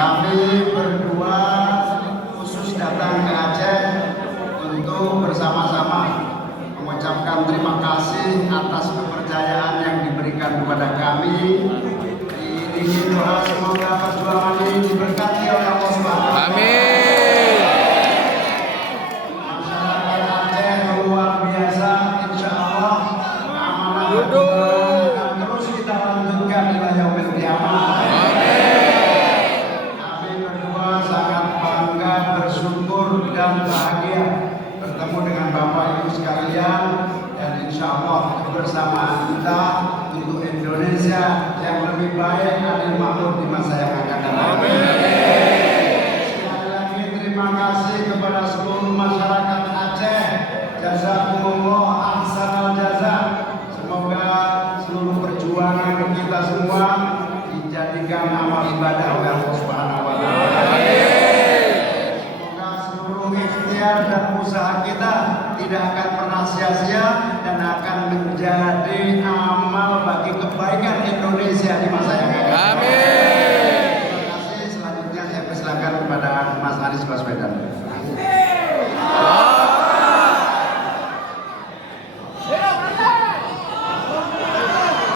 Kami berdua khusus datang ke Aceh untuk bersama-sama mengucapkan terima kasih atas kepercayaan yang diberikan kepada kami. Diiringi doa semoga perjuangan ini diberkati oleh Allah Subhanahu wa Ta'ala. Amin. Masyarakat Aceh luar biasa, insya Allah amanah akan terus kita lanjutkan ila yaumil qiyamah. Kami berdua sangat bangga, bersyukur dan bahagia bertemu dengan Bapak Ibu sekalian, dan insya Allah kebersamaan kita untuk Indonesia yang lebih baik, adil, makmur di masa yang akan datang. Sekali lagi terima kasih kepada seluruh masyarakat Aceh. Jazakumullah ahsanal jaza. Semoga seluruh perjuangan kita semua dijadikan amal ibadah oleh Allah Subhanahu wa Ta'ala. Semoga seluruh ikhtiar dan usaha kita tidak akan pernah sia-sia dan akan menjadi amal bagi kebaikan Indonesia di